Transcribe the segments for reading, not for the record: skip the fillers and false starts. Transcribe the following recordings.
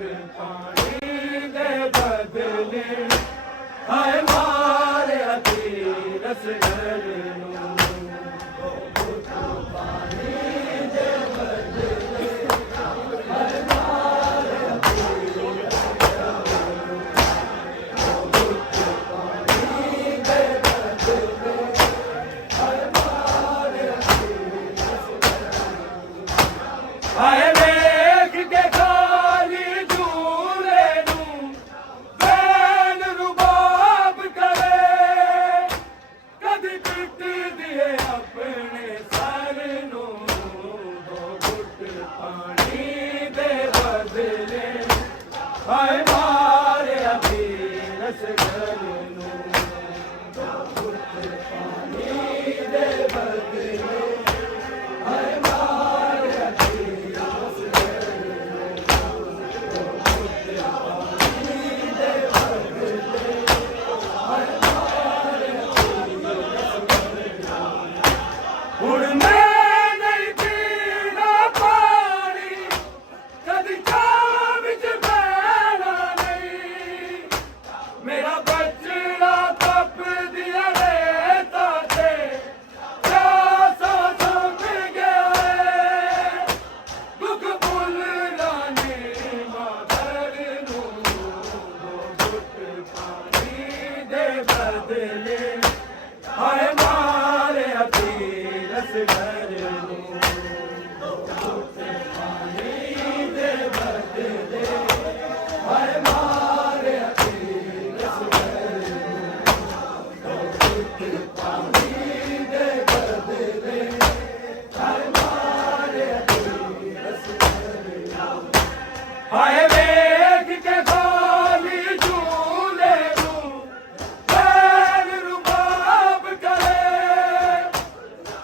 ਪਾਣੀ ਦੇ ਬਦਲੇ ਹਾਏ ਮਾਰਿਆ ਤੀਰਥ ਗਰ ਨੂੰ ਘੁੱਟ ਪਾਣੀ ਦੇ ਬਦਲੇ ਹਾਏ ਮਾਰਿਆ ਤੀਰਥ ਗਰ ਨੂੰ ਘੁੱਟ ਪਾਣੀ ਦੇ ਬਦਲੇ ਹਾਏ ਮਾਰਿਆ ਤੀਰਥ ਗਰ ਨੂੰ ਹਾਏ ਵੇਖ ਕੇ ਖਾਲੀ ਝੂਲੇ ਨੂੰ ਬੈਨ ਰੁਬਾਬ ਕਰੇ ਕਦੀ ਪਿੱਟਦੀ ਏ ਆਪਣੇ ਸਰ ਨੂੰ ਦੋ ਘੁੱਟ ਪਾਣੀ ਦੇ ਬਦਲੇ ਹਾਏ ਮਾਰਿਆ ਤੀਰਥ ਗਰ ਨੂੰ ਦੋ ਘੁੱਟ ਪਾਣੀ ਦੇ ਬਦਲੇ ਹਾਏ ਮਾਰਿਆ ਤੀਰਥ ਗਰ ਨੂੰ ਦੋ ਘੁੱਟ ਪਾਣੀ ਦੇ ਬਦਲੇ ਹਾਏ ਮਾਰਿਆ ਤੀਰਥ ਗਰ ਨੂੰ ਹੁਣ ਮੈਂ ਨਹੀਂ ਪੀਣਾ ਪਾਣੀ ਕਦੀ ਚਾਹ ਵਿੱਚ ਬਹਿਣਾ ਨਹੀਂ ਮੇਰਾ ਬਚੜਾ ਤਪਦੀਆਂ ਰੇਤਾਂ ਤੇ ਪਿਆਸਾ ਸੁੱਕ ਗਿਆ ਏ ਦੁੱਖ ਭੁੱਲਣਾ ਨੀ ਮਾਦਰ ਨੂੰ ਦੋ ਘੁੱਟ ਪਾਣੀ ਦੇ ਬਦਲੇ ਹਾਏ ਮਾਰਿਆ ਤੀਰਥ ਗਰ ਨੂੰ ਦੋ ਘੁੱਟ ਪਾਣੀ ਦੇ ਬਦਲੇ ਹਾਏ ਮਾਰਿਆ ਤੀਰਥ ਗਰ ਨੂੰ ਦੋ ਘੁੱਟ ਪਾਣੀ ਦੇ ਬਦਲੇ ਹਾਏ ਮਾਰਿਆ ਤੀਰਥ ਗਰ ਨੂੰ ਹਾਏ ਵੇਖ ਕੇ ਖਾਲੀ ਝੂਲੇ ਨੂੰ ਬੈਨ ਰੁਬਾਬ ਕਰੇ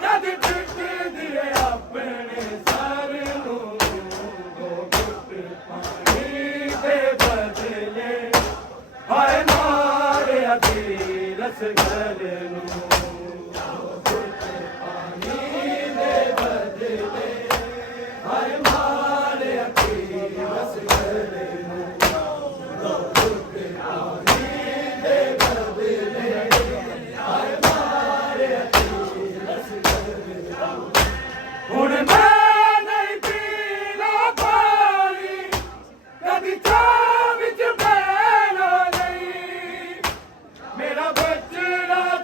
ਕਦੀ ਪਿੱਟਦੀ ਏ ਆਪਣੇ ਸਰ ਨੂੰ ਦੋ ਘੁੱਟ ਪਾਣੀ ਦੇ ਬਦਲੇ ਹਾਏ ਮਾਰਿਆ ਤੀਰਥ ਗਰ ਨੂੰ ਦੋ ਘੁੱਟ ਪਾਣੀ ਦੇ ਬਦਲੇ ਹਾਏ ਮਾਰਿਆ ਤੀਰਥ ਗਰ ਨੂੰ ਦੋ ਘੁੱਟ ਪਾਣੀ ਦੇ ਬਦਲੇ ਹਾਏ ਮਾਰਿਆ ਤੀਰਥ ਗਰ ਨੂੰ ਹੁਣ ਮੈਂ ਨਹੀਂ ਪੀਣਾ ਪਾਣੀ ਕਦੀ ਚਾਹ ਵਿੱਚ ਬਹਿਣਾ ਨਹੀਂ ਮੇਰਾ ਬਚੜਾ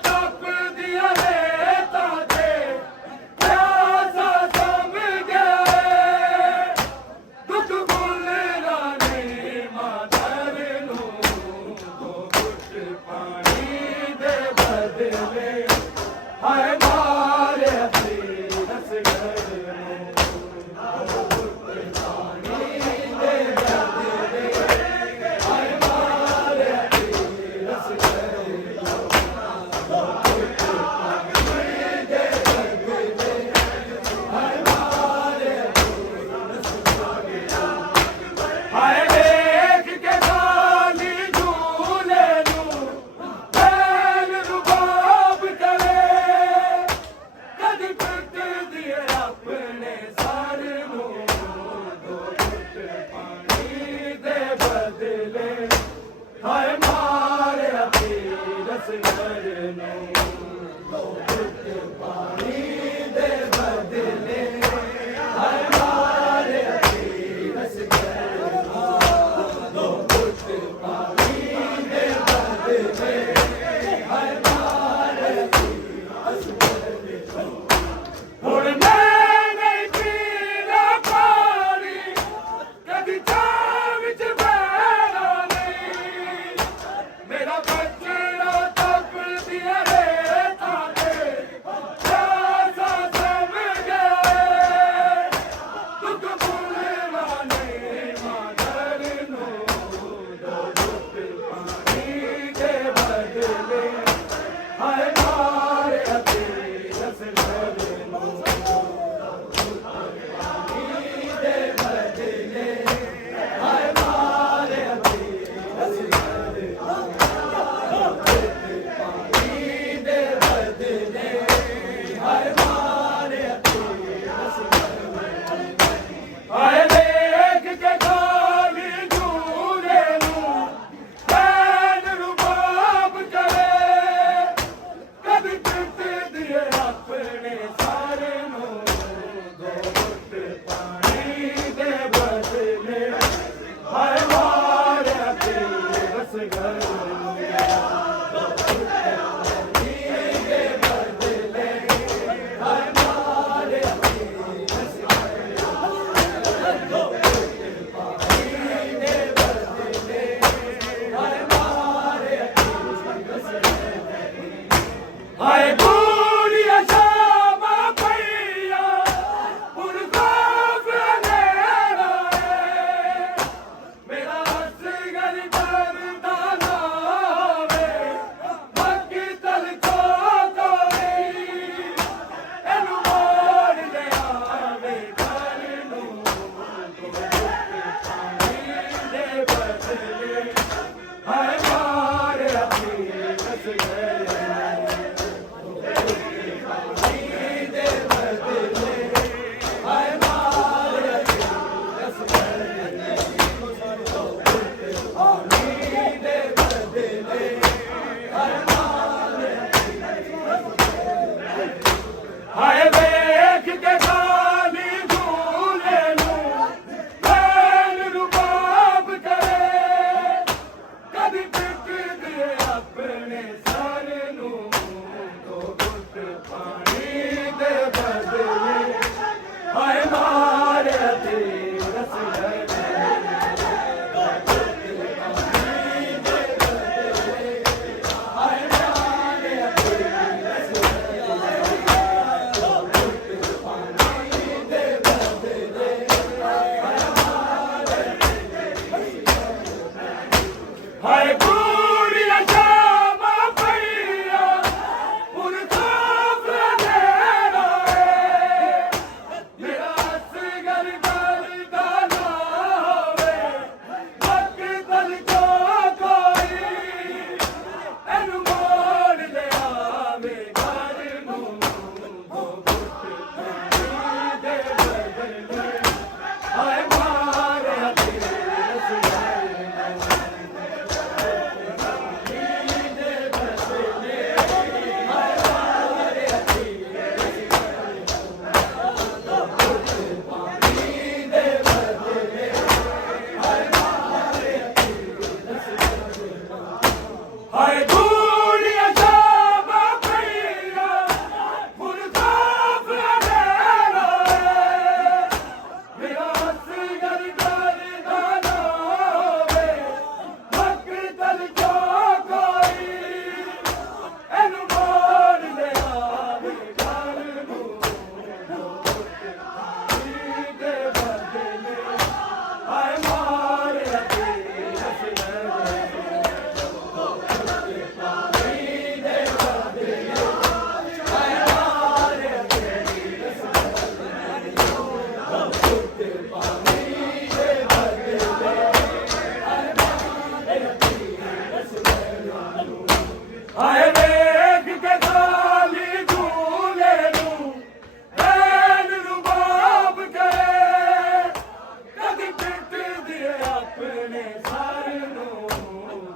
ਆਪਣੇ ਸਰ ਨੂੰ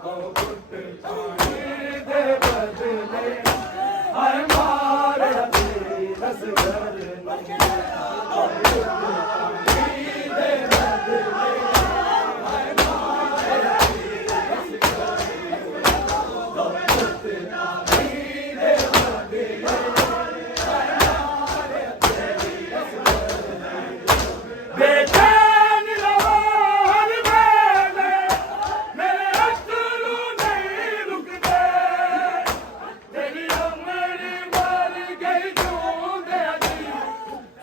ਦੋ ਘੁੱਟ ਪਾਣੀ ਦੇ ਬਦਲੇ ਹਾਏ ਮਾਰਿਆ ਤੇਰੀ ਰਸਗਰ ਨੂੰ ਦੋ ਘੁੱਟ ਪਾਣੀ ਦੇ ਬਦਲੇ ਹਾਏ ਮਾਰਿਆ ਤੇਰੀ ਰਸਗਰ ਨੂੰ ਦੋ ਘੁੱਟ ਪਾਣੀ ਦੇ ਬਦਲੇ ਹਾਏ ਮਾਰਿਆ ਤੇਰੀ ਰਸਗਰ ਨੂੰ ਬੇਚੈਨ ਰਵਾਂ ਹਰ ਵੇਲੇ ਮੇਰੇ ਅੱਥਰੂ ਨਹੀਂ ਰੁਕਦੇ ਤੇਰੀ ਉਮਰ ਮਰ ਗਈ ਜੂੰਦੇ ਦੀ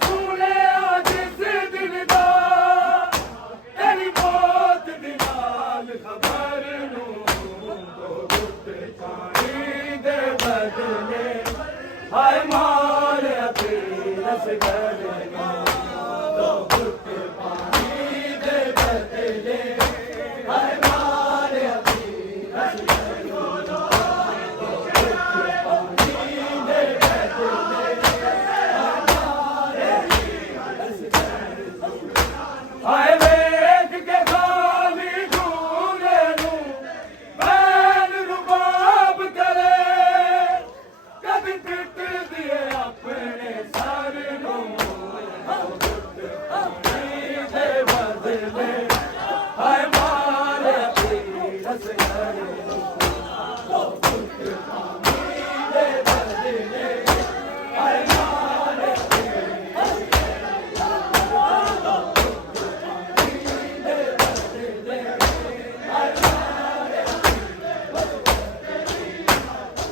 ਸੁਣਿਆ ਜਿਸ ਦਿਨ ਦਾ ਤੇਰੀ ਮੌਤ ਦੀ ਨਾਲ ਖਬਰ ਨੂੰ ਦੋ ਘੁੱਟ ਪਾਣੀ ਦੇ ਬਦਲੇ ਹਾਏ ਮਾਰਿਆ ਤੇਰੀ ਰਸਗਰ ਨੂੰ ਦੋ ਘੁੱਟ ਪਾਣੀ ਦੇ ਬਦਲੇ ਹਾਏ ਮਾਰਿਆ ਤੇਰੀ ਰਸਗਰ ਨੂੰ ਦੋ ਘੁੱਟ ਪਾਣੀ ਦੇ ਬਦਲੇ ਹਾਏ ਮਾਰਿਆ ਤੇਰੀ ਰਸਗਰ ਨੂੰ ਹਾਏ ਵੇਖ ਕੇ ਖਾਲੀ ਝੂਲੇ ਨੂੰ ਬੈਨ ਰੁਬਾਬ ਕਰੇ ਕਦੀ ਪਿੱਟਦੀ ਏ ਆਪਣੇ ਸਰ ਨੂੰ ਦੋ ਘੁੱਟ ਪਾਣੀ ਦੇ ਬਦਲੇ ਹਾਏ ਮਾਰਿਆ ਤੇਰੀ ਰਸਗਰ ਨੂੰ ਦੋ ਘੁੱਟ ਪਾਣੀ ਦੇ ਬਦਲੇ ਹਾਏ ਮਾਰਿਆ ਤੇਰੀ ਰਸਗਰ ਨੂੰ ਦੋ ਘੁੱਟ ਪਾਣੀ ਦੇ ਬਦਲੇ ਹਾਏ ਮਾਰਿਆ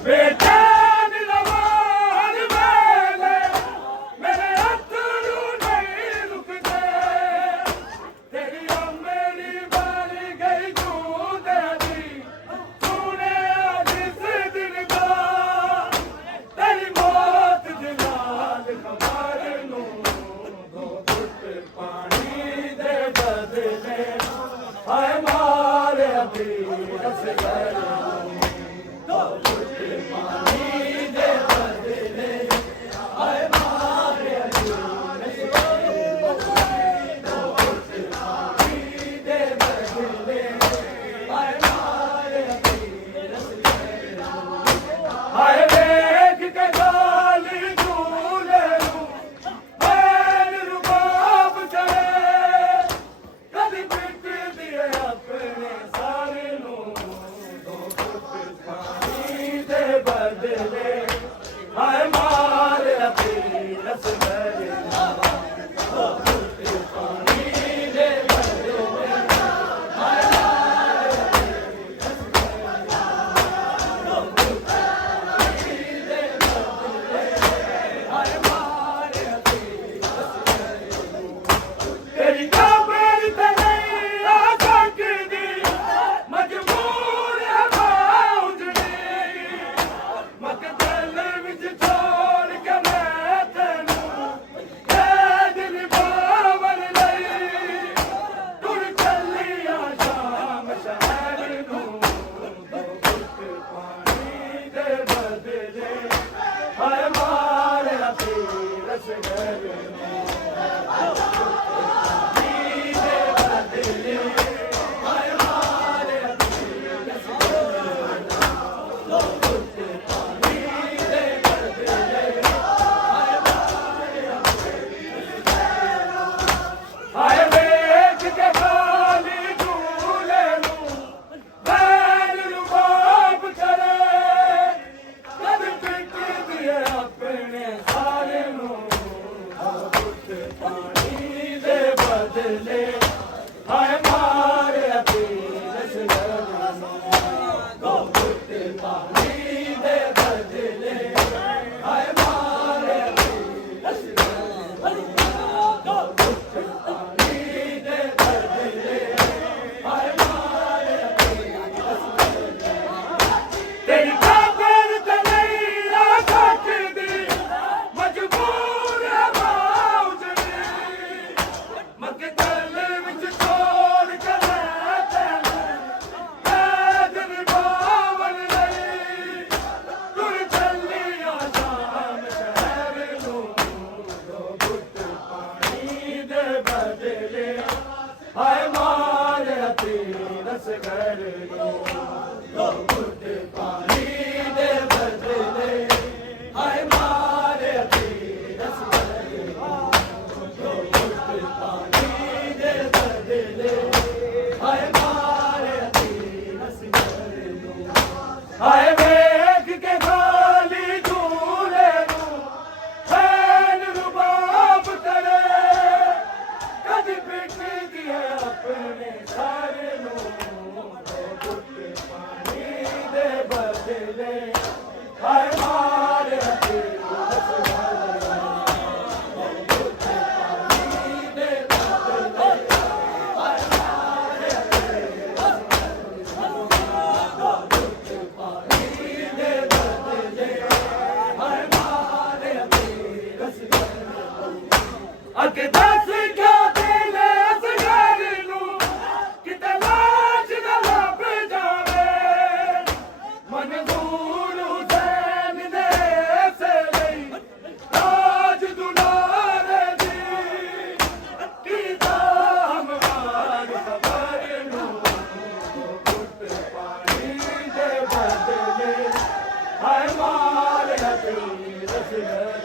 ਬੇਚੈਨ ਰਵਾਂ ਹਰ ਵੇਲੇ ਮੇਰੇ ਅੱਥਰੂ ਨਹੀਂ ਰੁਕਦੇ ਤੇਰੀ ਉਮਰ ਮਰ ਗਈ ਜੂੰਦੇ ਦੀ ਸੁਣਿਆ ਜਿਸ ਦਿਨ ਦਾ ਤੇਰੀ ਮੌਤ ਦੀ ਨਾਲ ਖਬਰ ਨੂੰ ਦੋ ਘੁੱਟ ਪਾਣੀ ਦੇ ਬਦਲੇ ਹਾਏ ਮਾਰਿਆ ਤੇਰੀ ਰਸਗਰ ਨੂੰ ਦੋ ਘੁੱਟ ਪਾਣੀ ਦੇ ਬਦਲੇ ਹਾਏ ਮਾਰਿਆ ਤੇਰੀ ਰਸਗਰ ਨੂੰ ਦੋ ਘੁੱਟ ਪਾਣੀ ਦੇ ਬਦਲੇ ਹਾਏ ਮਾਰਿਆ ਤੇਰੀ ਰਸਗਰ ਨੂੰ ਹਾਏ ਵੇਖ ਕੇ ਖਾਲੀ ਝੂਲੇ ਨੂੰ ਬੈਨ ਰੁਬਾਬ ਚੜੇ ਕਦੀ ਪਿੱਟਦੀ ਏ ਆਪਣੇ ਅਸਗਰ ਨੂੰ ਦੋ ਘੁੱਟ ਪਾਣੀ ਦੇ ਬਦਲੇ ਹਾਏ ਮਾਰੇ ਪੀਰ ਅਸਗਰ ਨੂੰ ਦੋ ਘੁੱਟ ਪਾਣੀ ਦੇ ਬਦਲੇ ਹਾਏ ਮਾਰੇ ਪੀਰ ਅਸਗਰ ਨੂੰ ਹਾਏ ਵੇਖ ਕੇ ਖਾਲੀ ਝੂਲੇ ਨੂੰ ਹੈਨ ਰੁਬਾਬ ਕਰੇ ਕਦੀ ਪਿੱਟੀ ਦੀ ਆਪਣੇ ਸਾਰੇ ਨੂੰ ਦੋ ਘੁੱਟ ਪਾਣੀ ਦੇ ਬਦਲੇ ਹਾਏ ਮਾਰੇ ਪੀਰ ਅਸਗਰ ਨੂੰ ਦੋ ਘੁੱਟ ਪਾਣੀ ਦੇ ਬਦਲੇ ਹਾਏ ਮਾਰੇ ਪੀਰ ਅਸਗਰ ਨੂੰ ਦੋ ਘੁੱਟ ਪਾਣੀ ਦੇ ਬਦਲੇ ਹਾਏ ਮਾਰੇ ਪੀਰ ਅਸਗਰ ਨੂੰ ਅੱਗੇ ਦੱਸ ਕਿਆ ਦਿਲ ਅਸਗਰ ਨੂੰ ਕਿਤੇ ਲਾਜ ਨਾ ਲੱਭ ਜਾਵੇ ਮਨਜ਼ੂਰ ਹੁਸੈਨ ਦੇ ਸੇ ਲਈ ਰਾਜ ਦੁਲਾਰੇ ਦੀ ਕੀਤਾ ਹਮਵਾਰ ਸਬਰ ਨੂੰ ਦੋ ਘੁੱਟ ਪਾਣੀ ਦੇ ਬਦਲੇ ਹਾਏ ਮਾਰੇ ਪੀਰ ਅਸਗਰ